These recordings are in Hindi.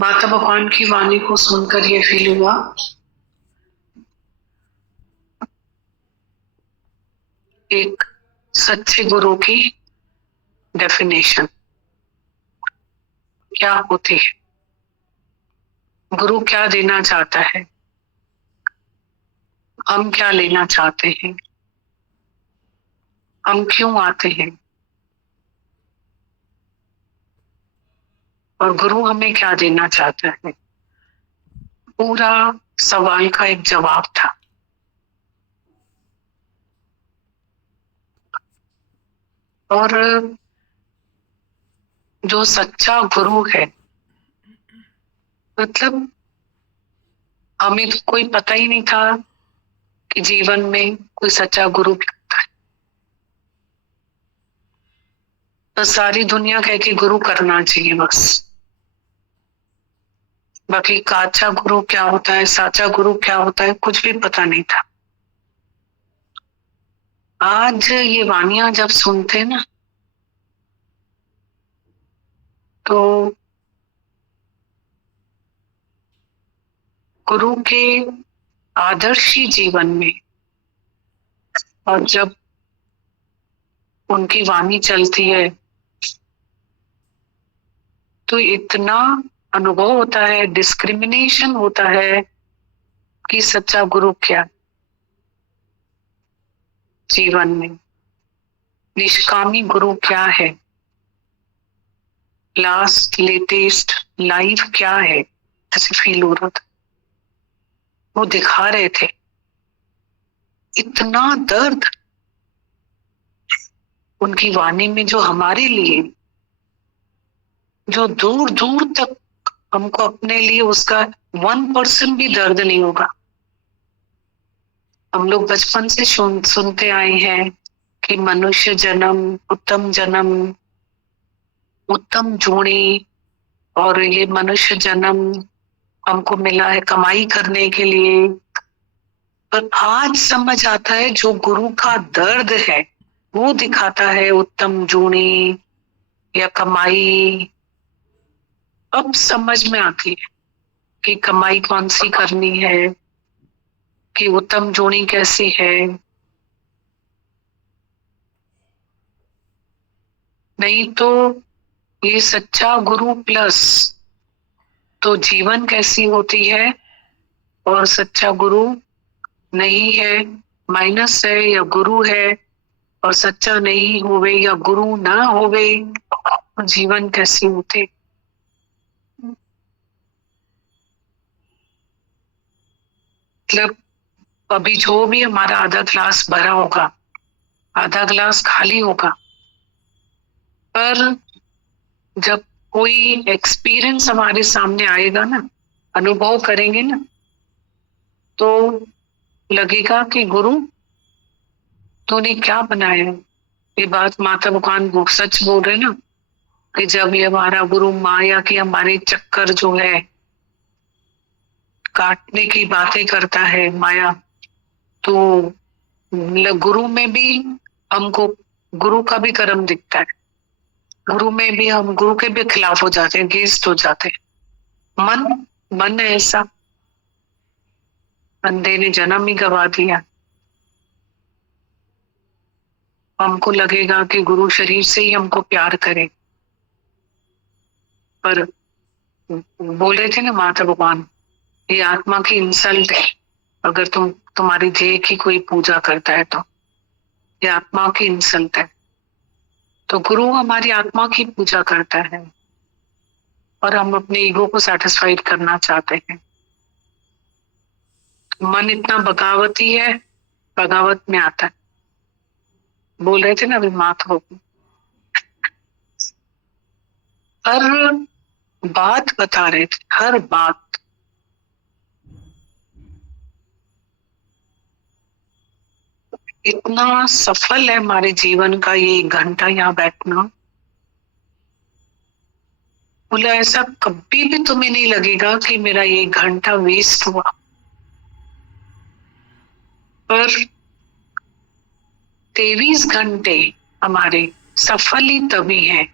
माता भगवान की वाणी को सुनकर ये फील हुआ एक सच्चे गुरु की डेफिनेशन क्या होती है, गुरु क्या देना चाहता है, हम क्या लेना चाहते हैं, हम क्यों आते हैं और गुरु हमें क्या देना चाहता है। पूरा सवाल का एक जवाब था। और जो सच्चा गुरु है, मतलब हमें तो कोई पता ही नहीं था कि जीवन में कोई सच्चा गुरु भी होता है। तो सारी दुनिया कह के गुरु करना चाहिए बस, बाकी काचा गुरु क्या होता है, साचा गुरु क्या होता है, कुछ भी पता नहीं था। आज ये वानियां जब सुनते हैं ना, तो गुरु के आदर्शी जीवन में और जब उनकी वाणी चलती है तो इतना अनुभव होता है, डिस्क्रिमिनेशन होता है कि सच्चा गुरु क्या जीवन में, निष्कामी गुरु क्या है, लास्ट लेटेस्ट लाइफ क्या है, ऐसे फील हो रहा था। वो दिखा रहे थे इतना दर्द उनकी वाणी में, जो हमारे लिए, जो दूर दूर तक हमको अपने लिए उसका 1% भी दर्द नहीं होगा। हम लोग बचपन से सुनते आए हैं कि मनुष्य जन्म, उत्तम जोड़ी, और ये मनुष्य जन्म हमको मिला है कमाई करने के लिए। पर आज समझ आता है जो गुरु का दर्द है वो दिखाता है उत्तम जोड़ी या कमाई। अब समझ में आती है कि कमाई कौन सी करनी है, कि उत्तम जोड़ी कैसी है। नहीं तो ये सच्चा गुरु प्लस तो जीवन कैसी होती है, और सच्चा गुरु नहीं है, माइनस है, या गुरु है और सच्चा नहीं होवे या गुरु ना होवे, तो जीवन कैसी होती। मतलब अभी जो भी हमारा आधा ग्लास भरा होगा, आधा ग्लास खाली होगा, पर जब कोई एक्सपीरियंस हमारे सामने आएगा ना, अनुभव करेंगे ना, तो लगेगा कि गुरु तूने क्या बनाया है। ये बात माता भगवान सच बोल रहे ना, कि जब ये हमारा गुरु माया की हमारे चक्कर जो है काटने की बातें करता है माया, तो गुरु में भी हमको गुरु का भी कर्म दिखता है। गुरु में भी हम गुरु के भी खिलाफ हो जाते हैं, गेस्ट हो जाते हैं। मन ऐसा, बंदे ने जन्म ही गवा दिया। हमको लगेगा कि गुरु शरीर से ही हमको प्यार करे, पर बोल रहे थे ना माता भगवान, ये आत्मा की इंसल्ट है। अगर तुम्हारी देह की कोई पूजा करता है तो ये आत्मा की इंसल्ट है। तो गुरु हमारी आत्मा की पूजा करता है और हम अपने ईगो को सेटिस्फाइड करना चाहते हैं। मन इतना बगावती है, बगावत में आता है। बोल रहे थे ना अभी माता भगवान, हर बात बता रहे थे, हर बात। इतना सफल है हमारे जीवन का ये 1 घंटा यहाँ बैठना। बोला ऐसा कभी भी तुम्हें नहीं लगेगा कि मेरा ये 1 घंटा वेस्ट हुआ। पर 23 घंटे हमारे सफल ही तभी है,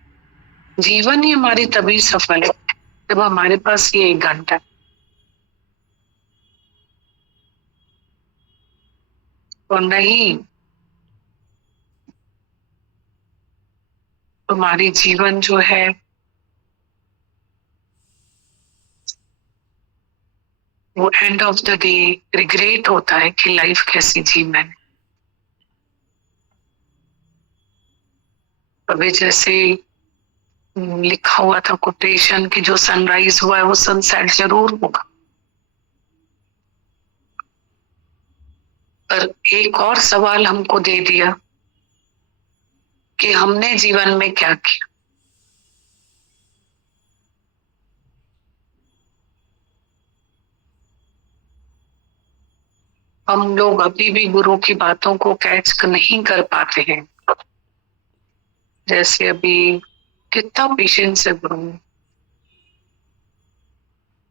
जीवन ही हमारी तभी सफल है जब हमारे पास ये 1 घंटा है। और नहीं हमारी जीवन जो है वो end of the day regret होता है कि लाइफ कैसी जी मैंने। अभी जैसे लिखा हुआ था कोटेशन कि जो सनराइज हुआ है वो सनसेट जरूर होगा, पर एक और सवाल हमको दे दिया कि हमने जीवन में क्या किया। हम लोग अभी भी गुरु की बातों को कैच नहीं कर पाते हैं। जैसे अभी कितना पेशेंस है गुरु,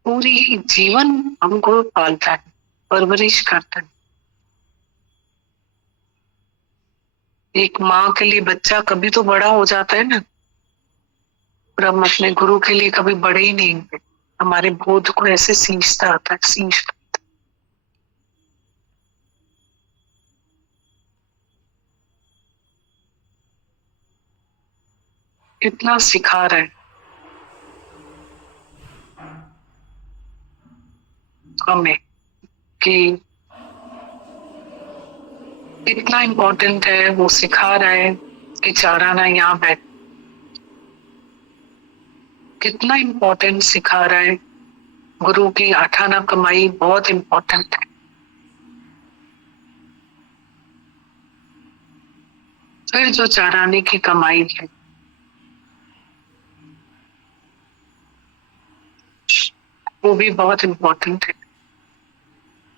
पूरी जीवन हमको पालता है, परवरिश करता है। एक माँ के लिए बच्चा कभी तो बड़ा हो जाता है ना, पर हम अपने गुरु के लिए कभी बड़े ही नहीं हुए। हमारे बोध को ऐसे सींचता आता है, सींचता। कितना सिखा रहा है हमें कि कितना इम्पोर्टेंट है, वो सिखा रहा है कि चाराना यहाँ बैठ, कितना इम्पोर्टेंट सिखा रहा है। गुरु की आठाना कमाई बहुत इम्पोर्टेंट है। फिर जो चाराने की कमाई है वो भी बहुत इम्पोर्टेंट है।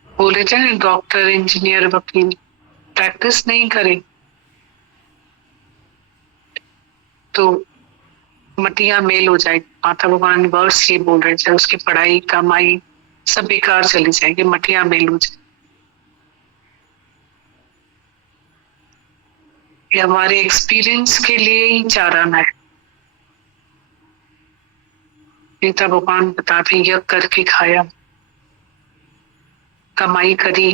बोले थे ना डॉक्टर इंजीनियर वकील प्रैक्टिस नहीं करे तो मटिया मेल हो जाएगी। माता भगवान वर्ष ये बोल रहे थे, उसकी पढ़ाई कमाई सब बेकार चली जाएगी, मटिया मेल हो जाएगी। ये हमारे एक्सपीरियंस के लिए ही चाराना है। गीता भगवान बताते यज्ञ करके खाया, कमाई करी,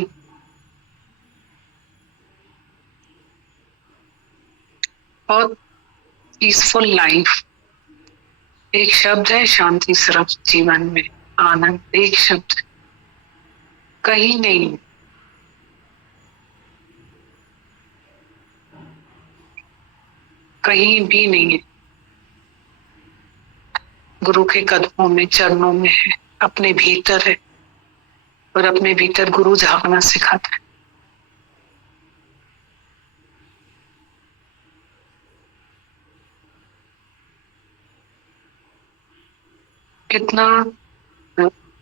और पीसफुल लाइफ। एक शब्द है शांति सिर्फ जीवन में, आनंद, एक शब्द, कहीं नहीं, कहीं भी नहीं है। गुरु के कदमों में, चरणों में है, अपने भीतर है, और अपने भीतर गुरु झांकना सिखाता है। कितना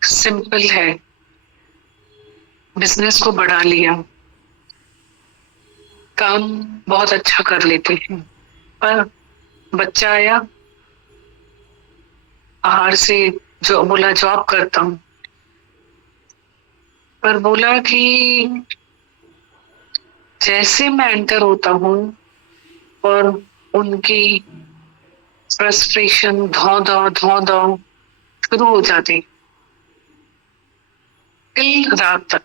सिंपल है, बिजनेस को बढ़ा लिया, काम बहुत अच्छा कर लेते हैं, पर बच्चा आया बाहर से, जो बोला जॉब करता हूँ, पर बोला कि जैसे मैं एंटर होता हूँ और उनकी फ्रस्ट्रेशन धौ धौ शुरू हो जाती टिल रात तक।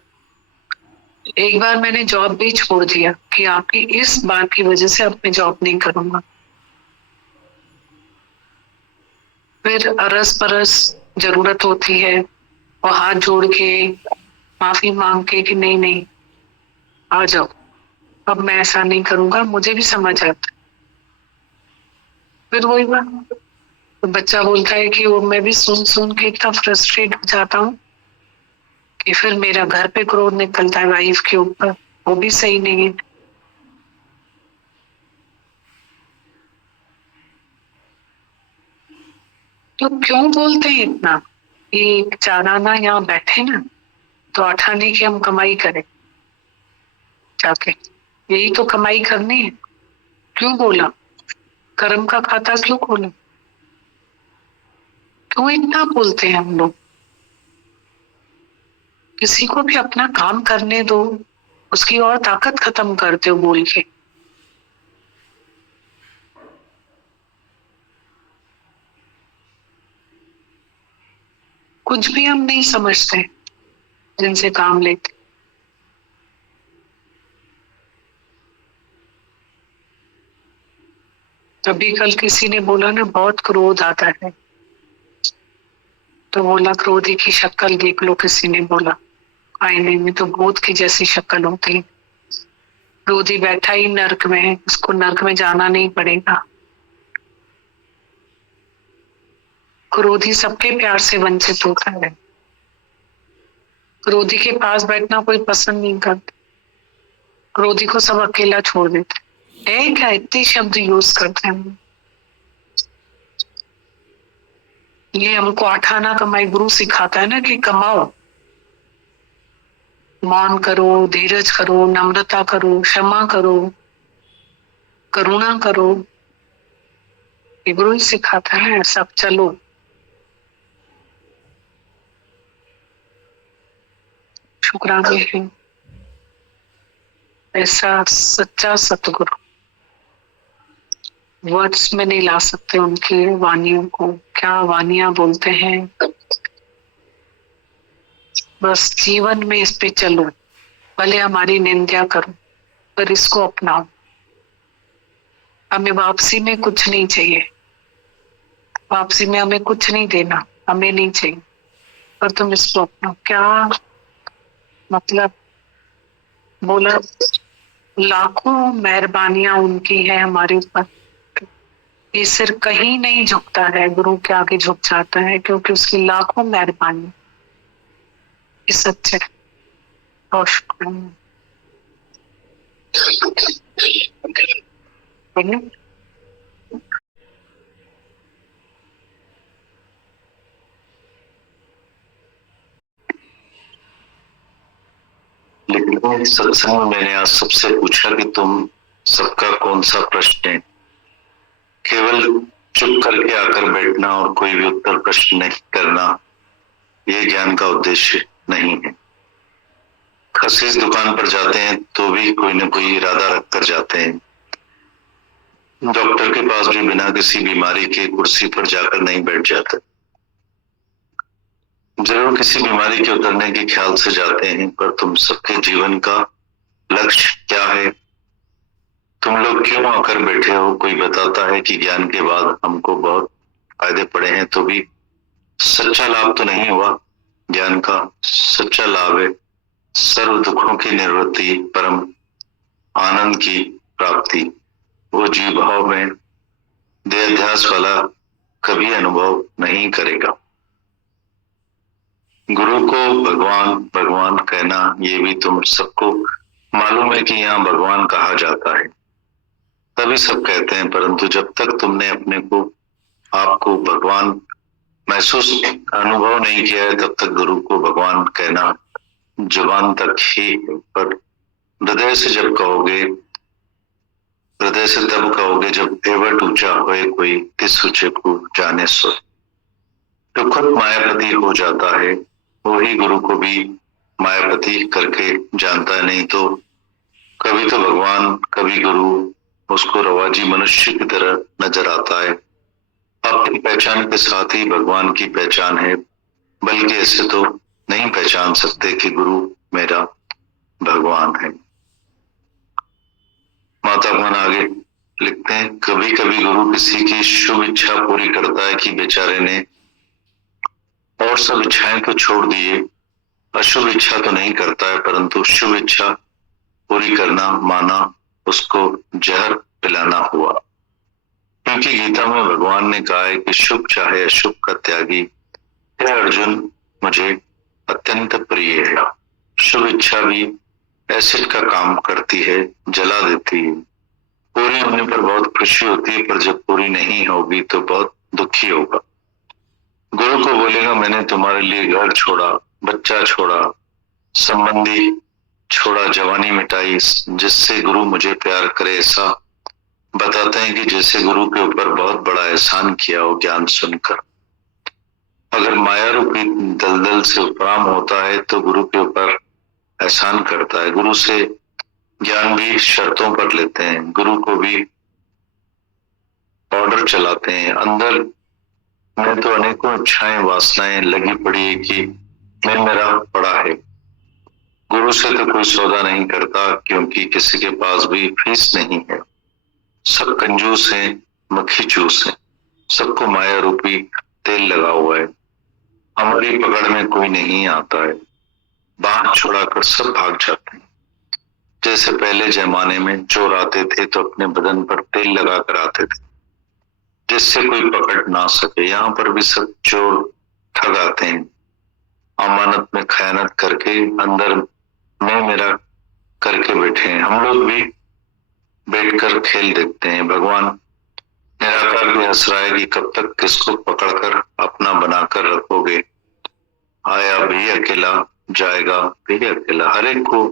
एक बार मैंने जॉब भी छोड़ दिया कि आपकी इस बात की वजह से अब मैं जॉब नहीं करूंगा। फिर अरस परस जरूरत होती है और हाथ जोड़ के माफी मांग के कि नहीं नहीं आ जाओ, अब मैं ऐसा नहीं करूंगा, मुझे भी समझ आता। फिर वही बात, तो बच्चा बोलता है कि वो मैं भी सुन सुन के इतना फ्रस्ट्रेट हो जाता हूँ कि फिर मेरा घर पे क्रोध निकलता है वाइफ के ऊपर, वो भी सही नहीं है। तो क्यों बोलते हैं इतना कि चाराना यहाँ बैठे ना तो 8 आने की हम कमाई करें जाके, यही तो कमाई करनी है। क्यों बोला, कर्म का खाता क्यों खोला, क्यों इतना बोलते हैं हम लोग। किसी को भी अपना काम करने दो, उसकी और ताकत खत्म करते हो बोल के। कुछ भी हम नहीं समझते जिनसे काम लेते। तभी कल किसी ने बोला ना, बहुत क्रोध आता है, तो बोला क्रोधी की शक्ल देख लो। किसी ने बोला आईने में तो भूत की जैसी शक्ल होती है। क्रोधी बैठा ही नर्क में है, उसको नर्क में जाना नहीं पड़ेगा। क्रोधी सबके प्यार से वंचित होता है। क्रोधी के पास बैठना कोई पसंद नहीं करता। क्रोधी को सब अकेला छोड़ देते हैं। क्या इतने शब्द यूज करते हैं। ये हमको आठाना कमाई गुरु सिखाता है ना कि कमाओ, मौन करो, धीरज करो, नम्रता करो, क्षमा करो, करुणा करो। ये गुरु ही सिखाता है। सब चलो। शुक्राने हैं ऐसा सच्चा सतगुरु। वर्ड्स में नहीं ला सकते उनकी वानियों को। क्या वानियां बोलते हैं। बस जीवन में इस पे चलो, भले हमारी निंदा करो, पर इसको अपनाओ। हमें वापसी में कुछ नहीं चाहिए। वापसी में हमें कुछ नहीं देना, हमें नहीं चाहिए, पर तुम इसको अपनाओ। क्या मतलब बोला, लाखों मेहरबानियां उनकी है हमारे ऊपर। ये सिर कहीं नहीं झुकता है, गुरु के आगे झुक जाता है, क्योंकि उसकी लाखों मेहरबानी। ये सच्चे और शुक्राना। लेकिन सत्संग में मैंने आज सबसे पूछा कि तुम सबका कौन सा प्रश्न है। केवल चुप करके आकर बैठना और कोई भी उत्तर प्रश्न नहीं करना, ये ज्ञान का उद्देश्य नहीं है। खसीस दुकान पर जाते हैं तो भी कोई न कोई इरादा रख कर जाते हैं। डॉक्टर के पास भी बिना किसी बीमारी के कुर्सी पर जाकर नहीं बैठ जाते। जरूर किसी बीमारी के उतरने के ख्याल से जाते हैं, पर तुम सबके जीवन का लक्ष्य क्या है? तुम लोग क्यों आकर बैठे हो? कोई बताता है कि ज्ञान के बाद हमको बहुत फायदे पड़े हैं, तो भी सच्चा लाभ तो नहीं हुआ। ज्ञान का सच्चा लाभ है सर्व दुखों की निवृत्ति, परम आनंद की प्राप्ति। वो जीव भाव में देहाध्यास वाला कभी अनुभव नहीं करेगा। गुरु को भगवान भगवान कहना, ये भी तुम सबको मालूम है कि यहाँ भगवान कहा जाता है, तभी सब कहते हैं। परंतु जब तक तुमने अपने को आपको भगवान महसूस अनुभव नहीं किया है, तब तक गुरु को भगवान कहना जुबान तक ही है। पर हृदय से जब कहोगे, हृदय से तब कहोगे जब एवट ऊंचा होए कोई तिस ऊंचे को जाने सो, तो खुद मायापति हो जाता है। वही गुरु को भी मायापति करके जानता है। नहीं तो कभी तो भगवान, कभी गुरु उसको रवाजी मनुष्य की तरह नजर आता है। आपकी पहचान के साथ ही भगवान की पहचान है, बल्कि ऐसे तो नहीं पहचान सकते कि गुरु मेरा भगवान है। माता भगवान आगे लिखते हैं, कभी कभी गुरु किसी की शुभ इच्छा पूरी करता है कि बेचारे ने और सब इच्छाएं तो छोड़ दिए, अशुभ इच्छा तो नहीं करता है, परंतु शुभ इच्छा पूरी करना माना उसको जहर पिलाना हुआ। क्योंकि गीता में भगवान ने कहा है कि शुभ चाहे अशुभ का त्यागी, हे अर्जुन मुझे अत्यंत प्रिय है। शुभ इच्छा भी एसिड का काम करती है, जला देती है। पूरी होने पर बहुत खुशी होती है, पर जब पूरी नहीं होगी तो बहुत दुखी होगा। गुरु को बोलेगा मैंने तुम्हारे लिए घर छोड़ा, बच्चा छोड़ा, संबंधी छोड़ा, जवानी मिटाई, जिससे गुरु मुझे प्यार करे। ऐसा बताते हैं कि जैसे गुरु के ऊपर बहुत बड़ा एहसान किया हो ज्ञान सुनकर। अगर माया रूपी दलदल से उपराम होता है तो गुरु के ऊपर एहसान करता है। गुरु से ज्ञान भी शर्तों पर लेते हैं, गुरु को भी ऑर्डर चलाते हैं। अंदर मैं तो अनेकों इच्छाएं वासनाएं लगी पड़ी है कि मैं मेरा पड़ा है। गुरु से तो कोई सौदा नहीं करता, क्योंकि किसी के पास भी फीस नहीं है। सब कंजूस हैं, मक्खी चूस है, सबको माया रूपी तेल लगा हुआ है। हमारी पकड़ में कोई नहीं आता है, बांध छुड़ाकर सब भाग जाते हैं। जैसे पहले जमाने में चोर आते थे तो अपने बदन पर तेल लगा कर आते थे, जिससे कोई पकड़ ना सके। यहाँ पर भी सब चोर ठग आते हैं, अमानत में खयानत करके अंदर मैं मेरा करके बैठे हैं। हम लोग भी बैठकर खेल देखते हैं। भगवान निराकार भी हंस रहा है कि कब तक किसको पकड़कर अपना बनाकर रखोगे। आया भी अकेला, जाएगा भी अकेला। हर एक को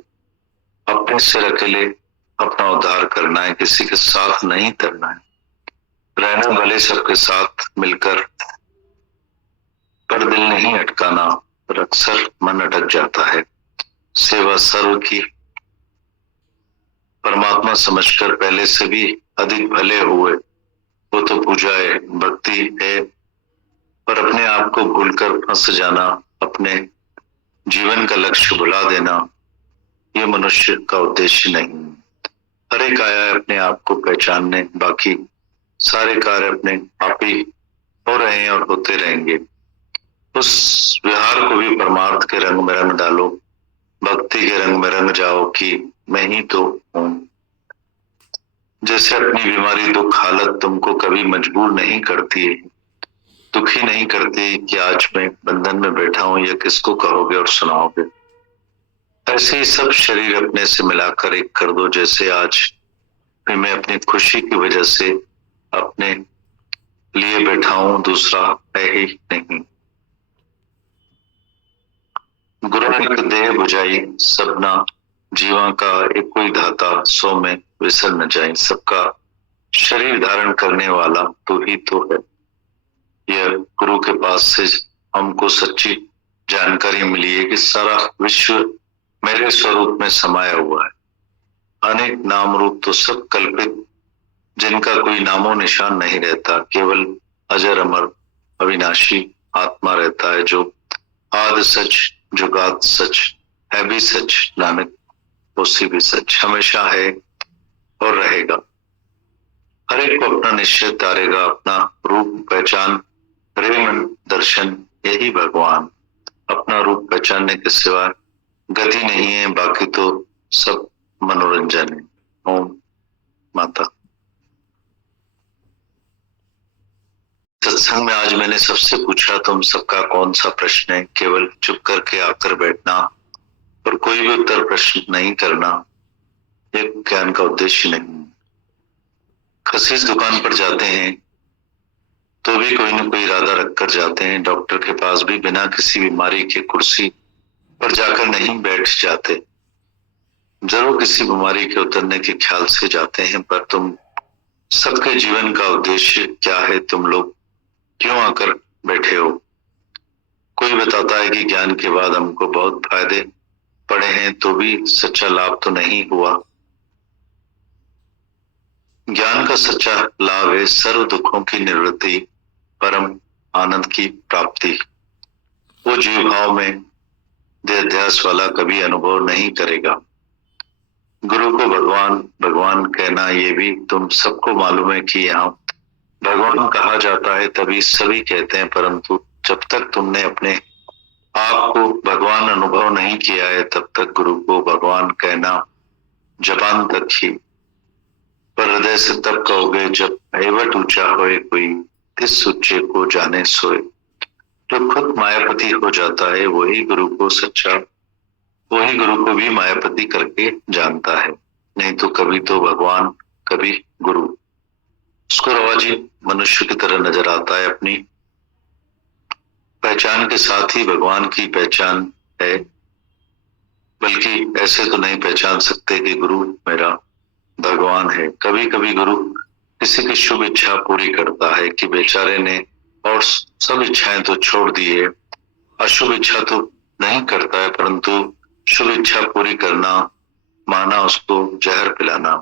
अपने सिर अकेले अपना उद्धार करना है, किसी के साथ नहीं करना है। रहना भले सबके साथ मिलकर, पर दिल नहीं अटकाना, पर अक्सर मन अटक जाता है। सेवा सर्व की, परमात्मा समझकर पहले से भी अधिक भले हुए, वो तो पूजा है, भक्ति है। पर अपने आप को भूलकर फंस जाना, अपने जीवन का लक्ष्य भुला देना, ये मनुष्य का उद्देश्य नहीं। हर एक आया है अपने आप को पहचानने, बाकी सारे कार्य अपने आप ही हो रहे हैं और होते रहेंगे। उस विहार को भी परमार्थ के रंग में रंग डालो, भक्ति के रंग में रंग जाओ कि मैं ही तो हूं। जैसे अपनी बीमारी दुख हालत तुमको कभी मजबूर नहीं करती है, दुखी नहीं करती कि आज मैं बंधन में बैठा हूं, या किसको कहोगे और सुनाओगे। ऐसे ही सब शरीर अपने से मिलाकर एक कर दो। जैसे आज भी मैं अपनी खुशी की वजह से अपने लिए बैठा हूं, दूसरा है ही नहीं। गुरु एक देह बुझाई, सबना जीवा का एक कोई धाता, सो में विसर न जाए। सबका शरीर धारण करने वाला तो ही तो है। यह गुरु के पास से हमको सच्ची जानकारी मिली है कि सारा विश्व मेरे स्वरूप में समाया हुआ है। अनेक नाम रूप तो सब कल्पित, जिनका कोई नामो निशान नहीं रहता। केवल अजर अमर अविनाशी आत्मा रहता है, जो आद सच जुगात सच है भी सच, नानक उसी भी सच, हमेशा है और रहेगा। हर एक को अपना निश्चय तारेगा, अपना रूप पहचान, प्रेम दर्शन, यही भगवान। अपना रूप पहचानने के सिवा गति नहीं है, बाकी तो सब मनोरंजन है। ओम माता। सत्संग में आज मैंने सबसे पूछा, तुम सबका कौन सा प्रश्न है। केवल चुप करके आकर बैठना और कोई भी उत्तर प्रश्न नहीं करना, ये ज्ञान का उद्देश्य नहीं। खसीस दुकान पर जाते हैं तो भी कोई न कोई इरादा रखकर जाते हैं। डॉक्टर के पास भी बिना किसी बीमारी के कुर्सी पर जाकर नहीं बैठ जाते, जरूर किसी बीमारी के उतरने के ख्याल से जाते हैं। पर तुम सबके जीवन का उद्देश्य क्या है? तुम लोग क्यों आकर बैठे हो? कोई बताता है कि ज्ञान के बाद हमको बहुत फायदे पड़े हैं, तो भी सच्चा लाभ तो नहीं हुआ। ज्ञान का सच्चा लाभ है सर्व दुखों की निवृत्ति, परम आनंद की प्राप्ति। वो जीव भाव में देहाध्यास वाला कभी अनुभव नहीं करेगा। गुरु को भगवान भगवान कहना, ये भी तुम सबको मालूम है कि यहाँ भगवान कहा जाता है तभी सभी कहते हैं, परंतु जब तक तुमने अपने आप को भगवान अनुभव नहीं किया है, तब तक गुरु को भगवान कहना जबान तक ही। पर हृदय से तब कहोगे जब ऐवट ऊंचा होए कोई, इस ऊंचे को जाने सोए। जो खुद मायापति हो जाता है वही गुरु को सच्चा, वही गुरु को भी मायापति करके जानता है। नहीं तो कभी तो भगवान कभी गुरु, उसको रवाजी मनुष्य की तरह नजर आता है। अपनी पहचान के साथ ही भगवान की पहचान है, बल्कि ऐसे तो नहीं पहचान सकते कि गुरु मेरा भगवान है। कभी कभी गुरु किसी की शुभ इच्छा पूरी करता है कि बेचारे ने और सब इच्छाएं तो छोड़ दी है, अशुभ इच्छा तो नहीं करता है, परंतु शुभ इच्छा पूरी करना माना उसको जहर पिलाना।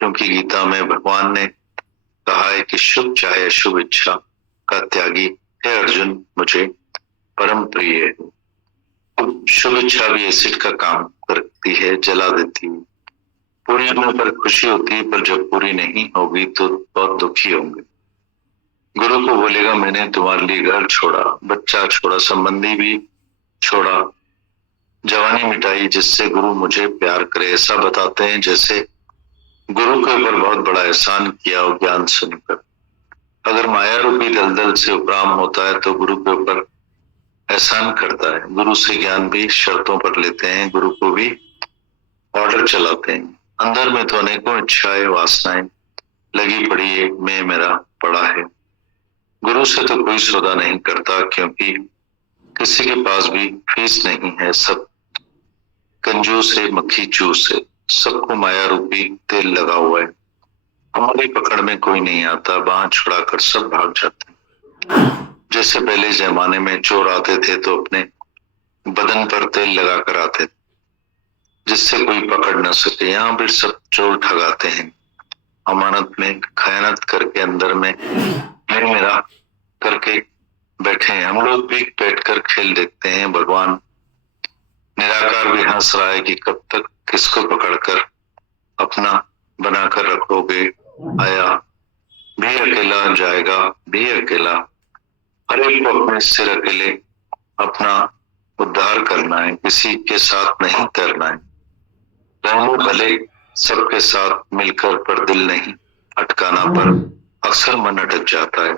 क्योंकि गीता में भगवान ने कहा है कि शुभ चाहे अशुभ इच्छा का त्यागी हे अर्जुन, मुझे परम प्रिय है। शुभ इच्छा भी एसिड का काम करती है, जला देती है। पूरी होने पर खुशी होती है, पर जब पूरी नहीं होगी तो बहुत दुखी होंगे। गुरु को बोलेगा, मैंने तुम्हारे लिए घर छोड़ा, बच्चा छोड़ा, संबंधी भी छोड़ा, जवानी मिटाई, जिससे गुरु मुझे प्यार करे। ऐसा बताते हैं जैसे गुरु के ऊपर बहुत बड़ा एहसान किया हो ज्ञान सुनकर। अगर माया रूपी दलदल से उपराम होता है तो गुरु के ऊपर एहसान करता है। गुरु से ज्ञान भी शर्तों पर लेते हैं, गुरु को भी ऑर्डर चलाते हैं। अंदर में तो अनेकों इच्छाएं वासनाएं लगी पड़ी है, मैं मेरा पड़ा है। गुरु से तो कोई सौदा नहीं करता, क्योंकि किसी के पास भी फीस नहीं है। सब कंजूस है, मक्खी चूस है, सबको माया रूपी तेल लगा हुआ है। हमारी पकड़ में कोई नहीं आता, बांह छुड़ाकर सब भाग जाते हैं। जैसे पहले जमाने में चोर आते थे तो अपने बदन पर तेल लगाकर आते थे, जिससे कोई पकड़ न सके। यहाँ भी सब चोर ठगाते हैं, अमानत में खयानत करके अंदर में मैं मेरा करके बैठे हैं। हम लोग भी बैठकर खेल देखते हैं। भगवान निराकार भी हंस रहा है कि कब तक किसको पकड़कर अपना बनाकर रखोगे। आया भी अकेला, जाएगा भी अकेला। हर एक को अपने सिर अकेले अपना उद्धार करना है, किसी के साथ नहीं तैरना है। रहने भले सबके साथ मिलकर, पर दिल नहीं अटकाना, पर अक्सर मन अटक जाता है।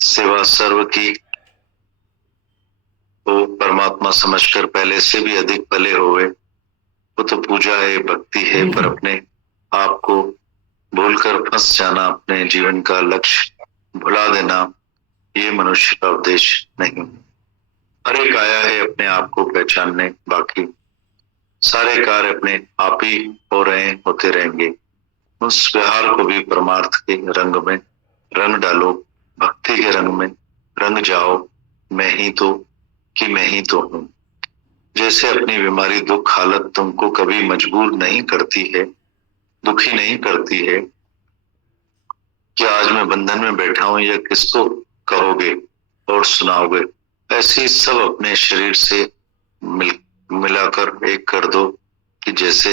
सेवा सर्व की वो परमात्मा समझकर पहले से भी अधिक भले होवे, वो तो पूजा है, भक्ति है। पर अपने आप को भूलकर फंस जाना, अपने जीवन का लक्ष्य भुला देना, ये मनुष्य का उद्देश्य नहीं। हर एक आया है अपने आप को पहचानने, बाकी सारे कार्य अपने आप ही हो रहे होते रहेंगे। उस व्यवहार को भी परमार्थ के रंग में रंग डालो, भक्ति के रंग में रंग जाओ। मैं ही तो कि मैं ही तो हूँ। जैसे अपनी बीमारी दुख हालत तुमको कभी मजबूर नहीं करती है, दुखी नहीं करती है कि आज मैं बंधन में बैठा हूं, या किसको कहोगे और सुनाओगे। ऐसे सब अपने शरीर से मिलाकर एक कर दो कि जैसे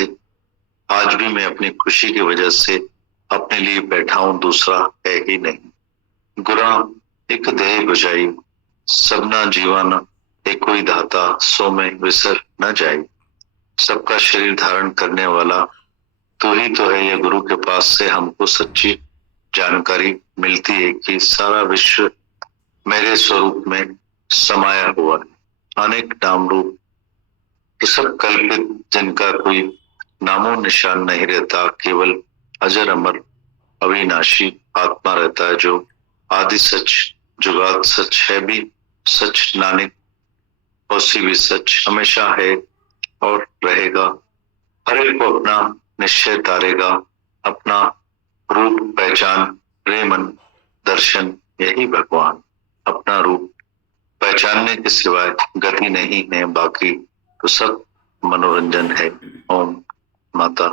आज भी मैं अपनी खुशी की वजह से अपने लिए बैठा हूं, दूसरा है ही नहीं। गुरा एक देह बुझाई, सबना जीवन एक कोई दाता, सो में विसर न जाए। सबका शरीर धारण करने वाला तू ही तो है। यह गुरु के पास से हमको सच्ची जानकारी मिलती है कि सारा विश्व मेरे स्वरूप में समाया हुआ है। अनेक नाम रूप सब कल्पित, जिनका कोई नामो निशान नहीं रहता। केवल अजर अमर अविनाशी आत्मा रहता है, जो आदि सच, जुगात सच है भी सच, नानक उसी भी सच, हमेशा है और रहेगा। हर एक को अपना निश्चय तारेगा, अपना रूप पहचान, प्रेमन दर्शन, यही भगवान। अपना रूप पहचानने के सिवाय गति नहीं है, बाकी तो सब मनोरंजन है। ओम माता